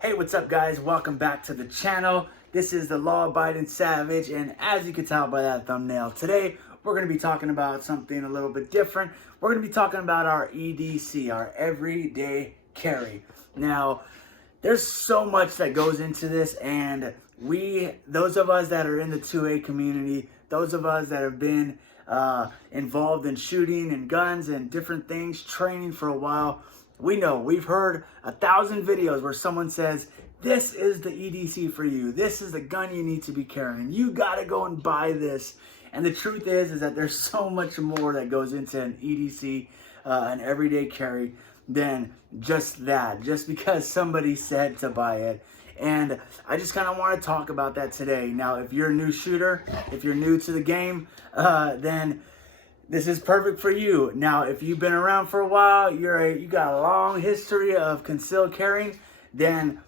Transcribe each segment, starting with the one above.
Hey, what's up guys? Welcome back to the channel. This is the Law-Abiding Savage, and as you can tell by that thumbnail, today we're going to be talking about something a little bit different. We're going to be talking about our EDC, our everyday carry. Now, there's so much that goes into this, and those of us that are in the 2A community, those of us that have been involved in shooting and guns and different things, training for a while, we know, we've heard 1,000 videos where someone says, this is the EDC for you. This is the gun you need to be carrying. You gotta go and buy this. And the truth is that there's so much more that goes into an EDC, an everyday carry, than just that, just because somebody said to buy it. And I just kind of want to talk about that today. Now, if you're a new shooter, if you're new to the game, then this is perfect for you. Now, if you've been around for a while, you got a long history of concealed carrying, then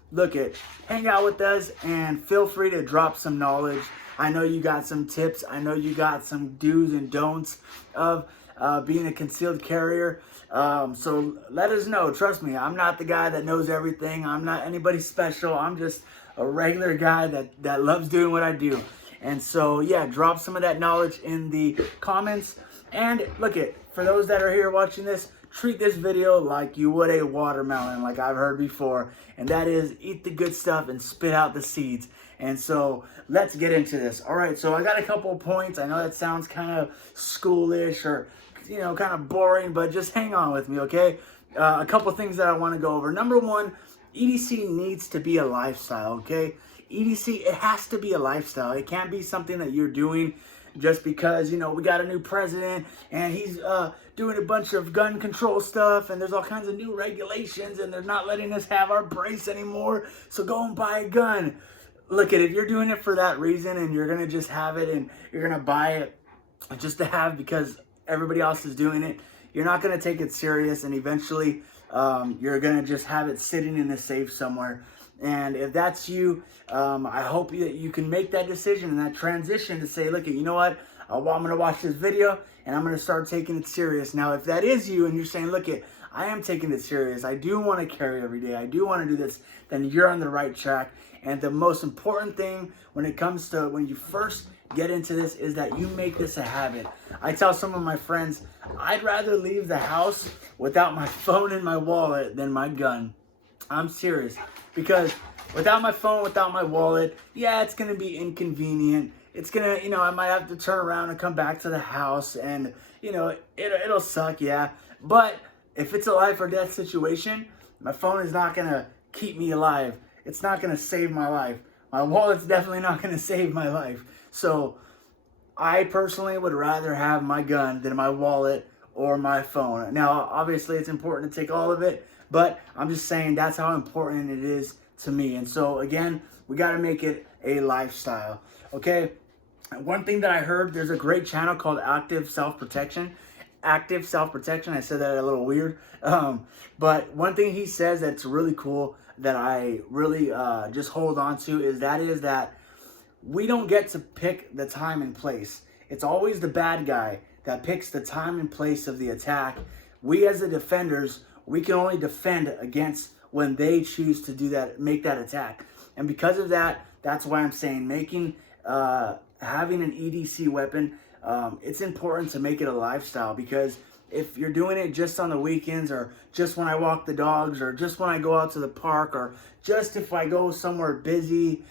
hang out with us and feel free to drop some knowledge. I know you got some tips. I know you got some do's and don'ts of being a concealed carrier. So let us know. Trust me, I'm not the guy that knows everything. I'm not anybody special. I'm just a regular guy that loves doing what I do. And so, yeah, drop some of that knowledge in the comments. And for those that are here watching this, treat this video like you would a watermelon, like I've heard before. And that is, eat the good stuff and spit out the seeds. And so let's get into this. All right, so I got a couple of points. I know that sounds kind of schoolish or, kind of boring, but just hang on with me, okay? A couple things that I want to go over. Number one, EDC needs to be a lifestyle, okay? EDC, it has to be a lifestyle. It can't be something that you're doing just because, we got a new president and he's doing a bunch of gun control stuff and there's all kinds of new regulations and they're not letting us have our brace anymore, so go and buy a gun. If you're doing it for that reason and you're going to just have it and you're going to buy it just to have because everybody else is doing it, you're not going to take it serious, and eventually you're going to just have it sitting in a safe somewhere. And if that's you, I hope that you can make that decision and that transition to say, you know what? I'm going to watch this video and I'm going to start taking it serious. Now, if that is you and you're saying, I am taking it serious, I do want to carry every day, I do want to do this, then you're on the right track. And the most important thing when it comes to when you first get into this is that you make this a habit. I tell some of my friends, I'd rather leave the house without my phone and my wallet than my gun. I'm serious. Because without my phone, without my wallet, yeah, it's going to be inconvenient. It's going to, I might have to turn around and come back to the house and, it'll suck, yeah. But if it's a life or death situation, my phone is not going to keep me alive. It's not going to save my life. My wallet's definitely not going to save my life. So I personally would rather have my gun than my wallet or my phone. Now, obviously, it's important to take all of it, but I'm just saying that's how important it is to me. And so, again, we got to make it a lifestyle, okay? One thing that I heard, there's a great channel called Active Self-Protection. Active Self-Protection, I said that a little weird. But one thing he says that's really cool that I really just hold on to is that we don't get to pick the time and place. It's always the bad guy that picks the time and place of the attack. We as the defenders, we can only defend against when they choose to do that, make that attack. And because of that, that's why I'm saying having an EDC weapon, it's important to make it a lifestyle, because if you're doing it just on the weekends or just when I walk the dogs or just when I go out to the park or just if I go somewhere busy,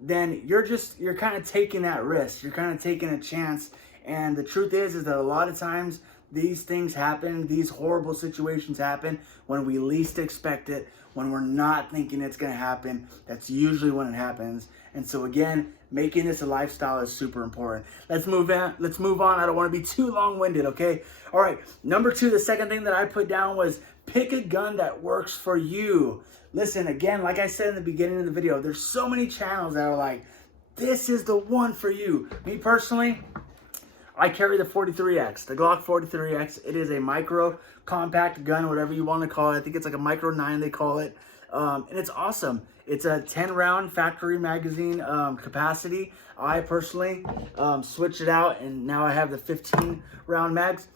then you're kind of taking that risk. You're kind of taking a chance. And the truth is that a lot of times these things happen, these horrible situations happen when we least expect it, when we're not thinking it's going to happen. That's usually when it happens. And so again, making this a lifestyle is super important. Let's move on. I don't want to be too long-winded, okay? All right, number two, the second thing that I put down was pick a gun that works for you. Listen, again, like I said in the beginning of the video, there's so many channels that are like, this is the one for you. Me personally, I carry the 43X, the Glock 43X. It is a micro compact gun, whatever you want to call it. I think it's like a micro 9 they call it. And it's awesome. It's a 10-round factory magazine capacity. I personally switched it out, and now I have the 15-round mags.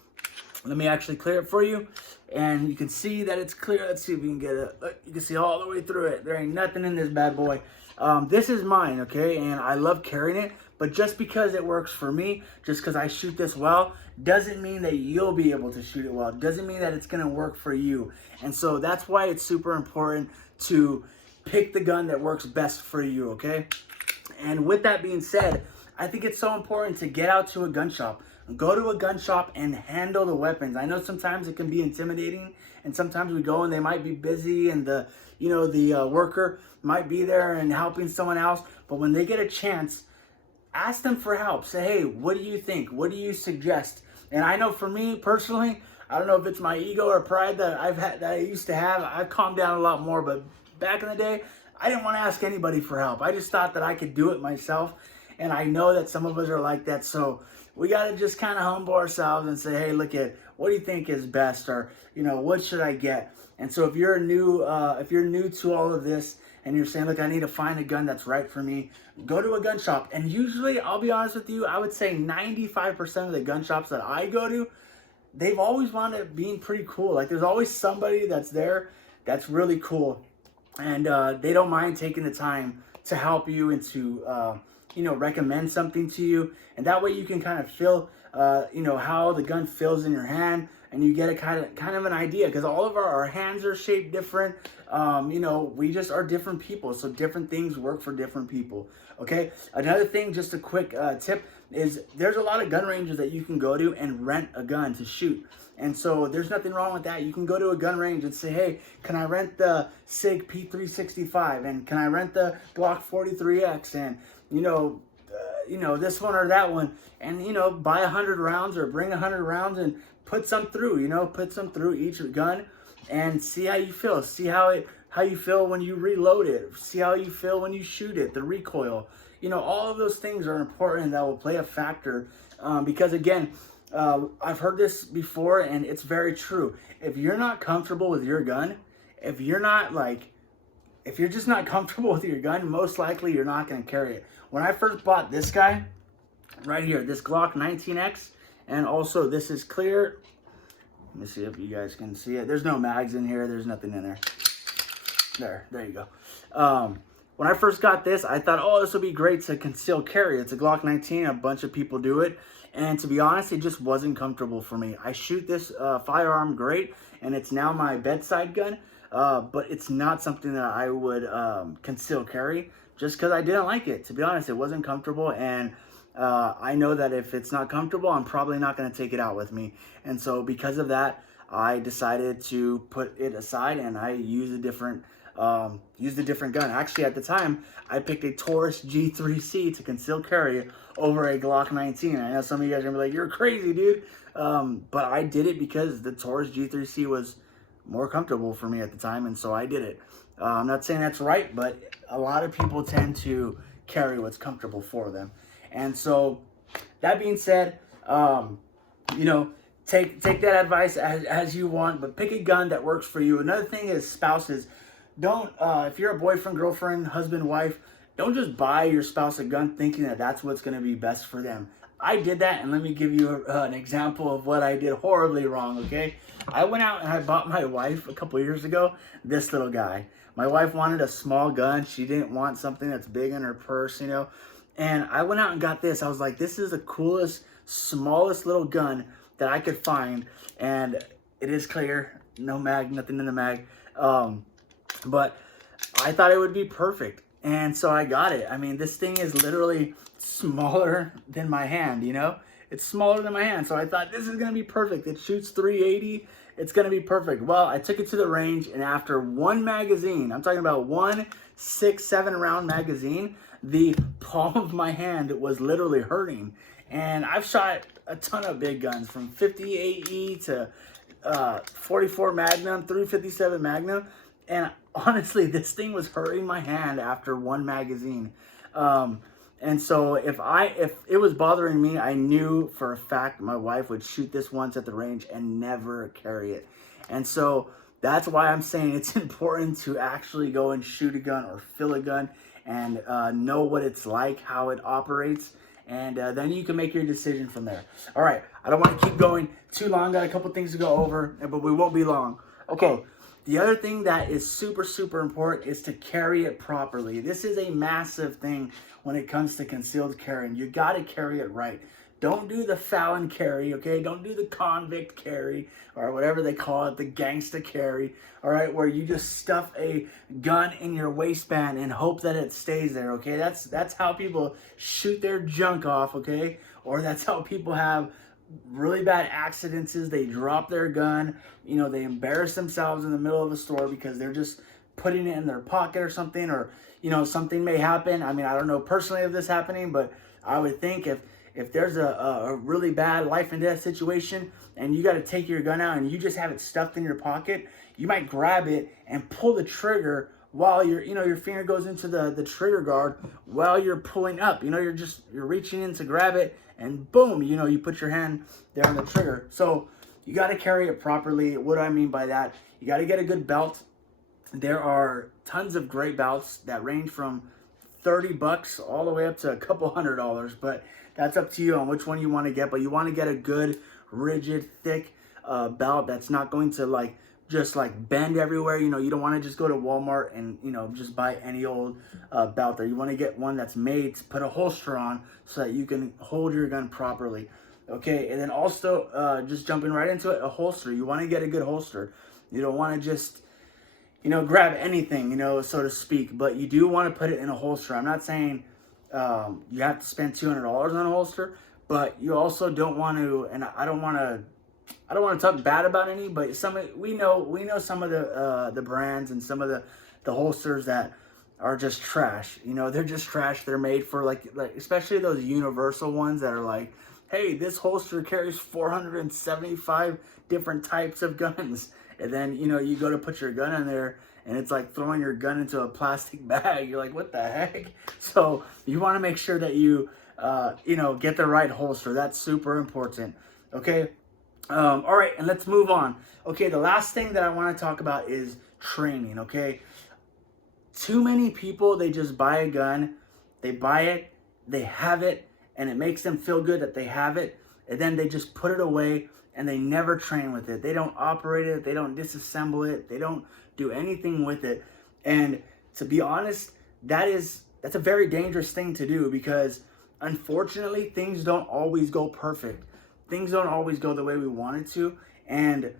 Let me actually clear it for you, and you can see that it's clear. Let's see if we can get it. Look, you can see all the way through it. There ain't nothing in this bad boy. This is mine, okay, and I love carrying it, but just because it works for me, just because I shoot this well, doesn't mean that you'll be able to shoot it well. Doesn't mean that it's going to work for you. And so that's why it's super important to pick the gun that works best for you, okay? And with that being said, I think it's so important to get out to a gun shop. Go to a gun shop and handle the weapons. I know sometimes it can be intimidating, and sometimes we go and they might be busy, and the worker might be there and helping someone else. But when they get a chance, ask them for help. Say, hey, what do you think? What do you suggest? And I know for me personally, I don't know if it's my ego or pride that I used to have. I've calmed down a lot more, but back in the day, I didn't want to ask anybody for help. I just thought that I could do it myself. And I know that some of us are like that. So we got to just kind of humble ourselves and say, hey, look at, what do you think is best? Or, what should I get? And so if you're new to all of this and you're saying, look, I need to find a gun that's right for me, go to a gun shop. And usually, I'll be honest with you, I would say 95% of the gun shops that I go to, they've always wound up being pretty cool. Like, there's always somebody that's there that's really cool. And they don't mind taking the time to help you and to, recommend something to you. And that way you can kind of feel, how the gun feels in your hand, and you get a kind of an idea, because all of our hands are shaped different. We just are different people. So different things work for different people. Okay. Another thing, just a quick tip, is there's a lot of gun ranges that you can go to and rent a gun to shoot. And so there's nothing wrong with that. You can go to a gun range and say, hey, can I rent the SIG P365? And can I rent the Glock 43X? And, this one or that one. And, buy 100 rounds or bring 100 rounds and put some through, put some through each gun and see how you feel. See how you feel when you reload it. See how you feel when you shoot it, the recoil. All of those things are important, and that will play a factor because, again, I've heard this before, and it's very true. If you're not comfortable with your gun, if you're just not comfortable with your gun, most likely you're not going to carry it. When I first bought this guy right here, this Glock 19X, and also this is clear. Let me see if you guys can see it. There's no mags in here. There's nothing in there. There you go. When I first got this, I thought, oh, this will be great to conceal carry. It's a Glock 19. A bunch of people do it. And to be honest, it just wasn't comfortable for me. I shoot this firearm great, and it's now my bedside gun. But it's not something that I would conceal carry, just because I didn't like it. To be honest, it wasn't comfortable, and I know that if it's not comfortable, I'm probably not going to take it out with me. And so because of that, I decided to put it aside, and I used a different gun. Actually, at the time, I picked a Taurus G3C to conceal carry over a Glock 19. I know some of you guys are going to be like, you're crazy, dude. But I did it because the Taurus G3C was more comfortable for me at the time, and so I did it. I'm not saying that's right, but a lot of people tend to carry what's comfortable for them. And so, that being said, take that advice as you want, but pick a gun that works for you. Another thing is spouses. Don't, if you're a boyfriend, girlfriend, husband, wife, don't just buy your spouse a gun thinking that that's what's going to be best for them. I did that, and let me give you an example of what I did horribly wrong, okay? I went out and I bought my wife a couple years ago this little guy. My wife wanted a small gun. She didn't want something that's big in her purse, And I went out and got this. I was like, this is the coolest, smallest little gun that I could find. And it is clear, no mag, nothing in the mag. But I thought it would be perfect. And so I got it. I mean, this thing is literally smaller than my hand, It's smaller than my hand. So I thought, this is going to be perfect. It shoots 380. It's going to be perfect. Well, I took it to the range, and after one magazine, I'm talking about 1 6-7 round magazine, the palm of my hand was literally hurting. And I've shot a ton of big guns, from 58E to 44 Magnum, 357 Magnum. And honestly, this thing was hurting my hand after one magazine. And so if it was bothering me, I knew for a fact my wife would shoot this once at the range and never carry it. And so that's why I'm saying it's important to actually go and shoot a gun or fill a gun and know what it's like, how it operates, and then you can make your decision from there. All right, I don't want to keep going too long. Got a couple things to go over, but we won't be long. Okay, the other thing that is super, super important is to carry it properly. This is a massive thing when it comes to concealed carrying. You got to carry it right. Don't do the Fallon carry, okay? Don't do the convict carry or whatever they call it, the gangsta carry, all right, where you just stuff a gun in your waistband and hope that it stays there, okay? That's how people shoot their junk off, okay? Or that's how people have really bad accidents is they drop their gun, you know, they embarrass themselves in the middle of a store because they're just putting it in their pocket or something, or, you know, something may happen. I mean, I don't know personally of this happening, but I would think if there's a really bad life and death situation and you got to take your gun out and you just have it stuffed in your pocket, you might grab it and pull the trigger while your finger goes into the trigger guard while you're pulling up. You know, you're reaching in to grab it and boom, you know, you put your hand there on the trigger. So you got to carry it properly. What do I mean by that? You got to get a good belt. There are tons of great belts that range from $30 all the way up to a couple $100, but that's up to you on which one you want to get. But you want to get a good, rigid, thick belt that's not going to just bend everywhere. You know, you don't want to just go to Walmart and, you know, just buy any old belt there. You want to get one that's made to put a holster on so that you can hold your gun properly. Okay, and then also just jumping right into it, a holster. You want to get a good holster. You don't want to just, you know, grab anything, you know, so to speak, but you do want to put it in a holster. I'm not saying you have to spend $200 on a holster, but you also don't want to, and I don't want to talk bad about any, but we know some of the brands and some of the holsters that are just trash. You know, they're just trash. They're made for like especially those universal ones that are like, hey, this holster carries 475 different types of guns. And then, you know, you go to put your gun in there and it's like throwing your gun into a plastic bag. You're like, what the heck? So you want to make sure that you, you know, get the right holster. That's super important. Okay. All right. And let's move on. Okay. The last thing that I want to talk about is training. Okay. Too many people, they just buy a gun, they buy it, they have it, and it makes them feel good that they have it. And then they just put it away and they never train with it. They don't operate it. They don't disassemble it. They don't do anything with it. And to be honest, that's a very dangerous thing to do because unfortunately, things don't always go perfect. Things don't always go the way we want it to. And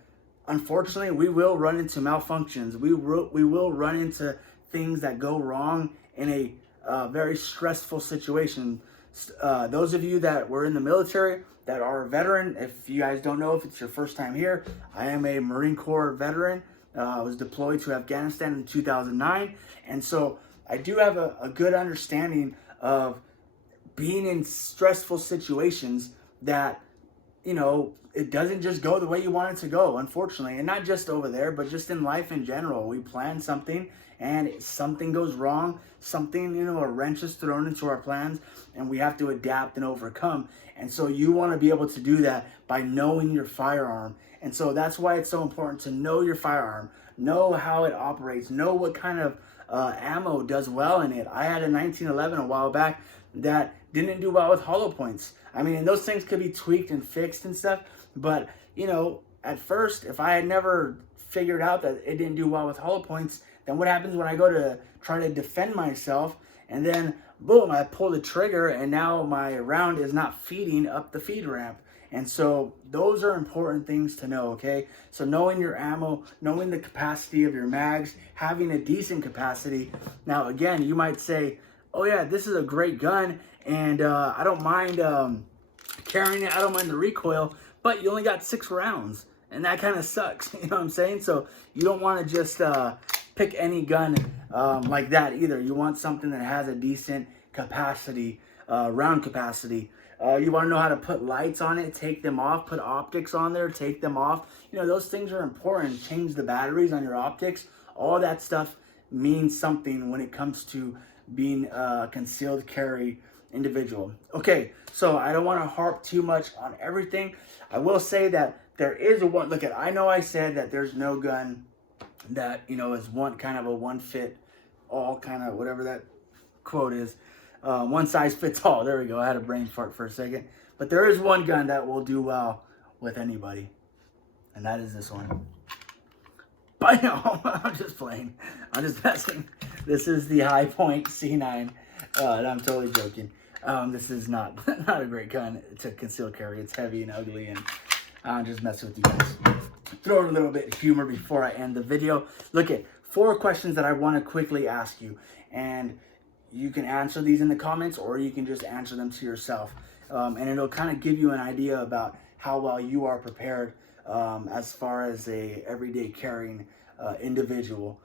unfortunately, we will run into malfunctions. We will run into things that go wrong in a very stressful situation. Those of you that were in the military, that are a veteran, if you guys don't know, if it's your first time here, I am a Marine Corps veteran. I was deployed to Afghanistan in 2009. And so I do have a good understanding of being in stressful situations that, you know, it doesn't just go the way you want it to go, unfortunately. And not just over there, but just in life in general. We plan something and something goes wrong, something, you know, a wrench is thrown into our plans and we have to adapt and overcome. And so you want to be able to do that by knowing your firearm. And so that's why it's so important to know your firearm, know how it operates, know what kind of ammo does well in it. I had a 1911 a while back that didn't do well with hollow points. I mean, and those things could be tweaked and fixed and stuff. But, you know, at first, if I had never figured out that it didn't do well with hollow points, then what happens when I go to try to defend myself and then boom, I pull the trigger and now my round is not feeding up the feed ramp. And so those are important things to know, okay? So knowing your ammo, knowing the capacity of your mags, having a decent capacity. Now, again, you might say, oh yeah, this is a great gun and I don't mind carrying it. I don't mind the recoil, but you only got 6 rounds and that kind of sucks. You know what I'm saying? So you don't want to just pick any gun like that either. You want something that has a decent capacity, round capacity. You want to know how to put lights on it, take them off, put optics on there, take them off. You know, those things are important. Change the batteries on your optics. All that stuff means something when it comes to being a concealed carry individual. Okay, so I don't want to harp too much on everything. I will say that there is a one, look at, I know I said that there's no gun that, you know, is one kind of a one fit all kind of whatever that quote is. one size fits all. There we go. I had a brain fart for a second. But there is one gun that will do well with anybody. And that is this one. But no, I'm just playing. I'm just messing. This is the High Point C9. And I'm totally joking. This is not a great gun to conceal carry. It's heavy and ugly, and I'm just messing with you guys. Throw in a little bit of humor before I end the video. Look at 4 questions that I want to quickly ask you, and you can answer these in the comments, or you can just answer them to yourself, and it'll kind of give you an idea about how well you are prepared as far as a everyday carrying individual.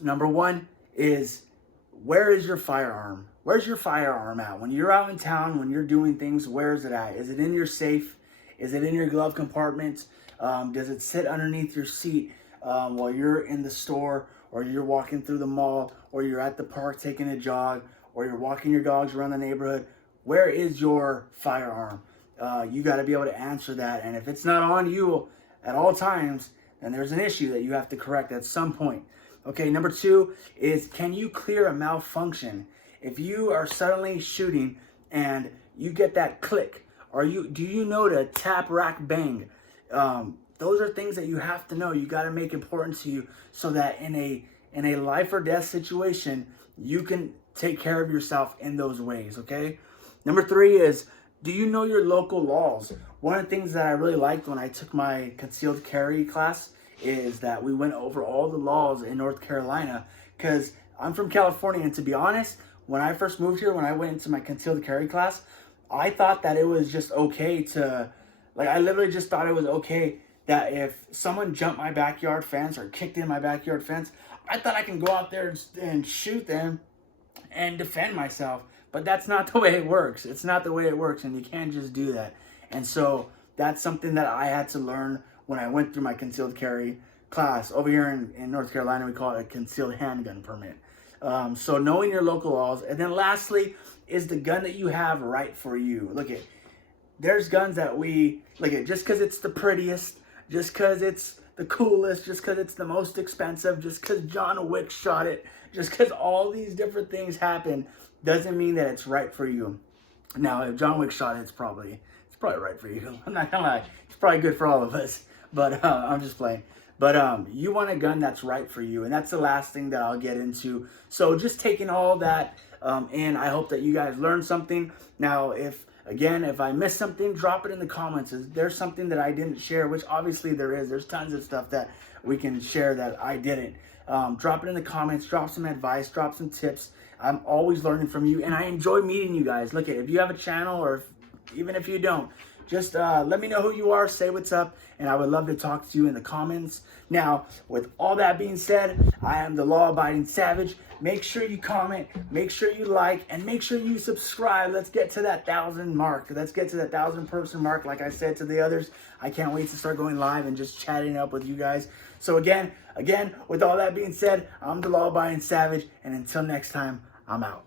Number 1 is, where is your firearm? Where's your firearm at? When you're out in town, when you're doing things, where is it at? Is it in your safe? Is it in your glove compartment? Does it sit underneath your seat while you're in the store, or you're walking through the mall, or you're at the park taking a jog, or you're walking your dogs around the neighborhood? Where is your firearm? You got to be able to answer that. And if it's not on you at all times, then there's an issue that you have to correct at some point. Okay, number 2 is, can you clear a malfunction? If you are suddenly shooting and you get that click, do you know to tap, rack, bang? Those are things that you have to know. You got to make important to you, so that in a life or death situation, you can take care of yourself in those ways. Okay. Number 3 is, do you know your local laws? One of the things that I really liked when I took my concealed carry class is that we went over all the laws in North Carolina, because I'm from California, and to be honest, when I first moved here, when I went into my concealed carry class, I thought that it was just okay to, like, I literally just thought it was okay that if someone jumped my backyard fence or kicked in my backyard fence, I thought I can go out there and shoot them and defend myself. But that's not the way it works. It's not the way it works, and you can't just do that. And so that's something that I had to learn when I went through my concealed carry class. Over here in North Carolina, we call it a concealed handgun permit. So knowing your local laws. And then lastly, is the gun that you have right for you? Look at, there's guns that just because it's the prettiest, just because it's the coolest, just because it's the most expensive, just because John Wick shot it, just because all these different things happen, doesn't mean that it's right for you. Now, if John Wick shot it, it's probably right for you. I'm not gonna lie, it's probably good for all of us. But I'm just playing. But you want a gun that's right for you, and that's the last thing that I'll get into. So just taking all that in, I hope that you guys learned something. Now, if I missed something, drop it in the comments. Is there something that I didn't share? Which obviously there is. There's tons of stuff that we can share that I didn't. Drop it in the comments. Drop some advice. Drop some tips. I'm always learning from you, and I enjoy meeting you guys. Look, if you have a channel, or even if you don't, just let me know who you are, say what's up, and I would love to talk to you in the comments. Now, with all that being said, I am the law-abiding savage. Make sure you comment, make sure you like, and make sure you subscribe. Let's get to that 1,000 mark. Let's get to that 1,000 person mark. Like I said to the others, I can't wait to start going live and just chatting up with you guys. So again, with all that being said, I'm the law-abiding savage, and until next time, I'm out.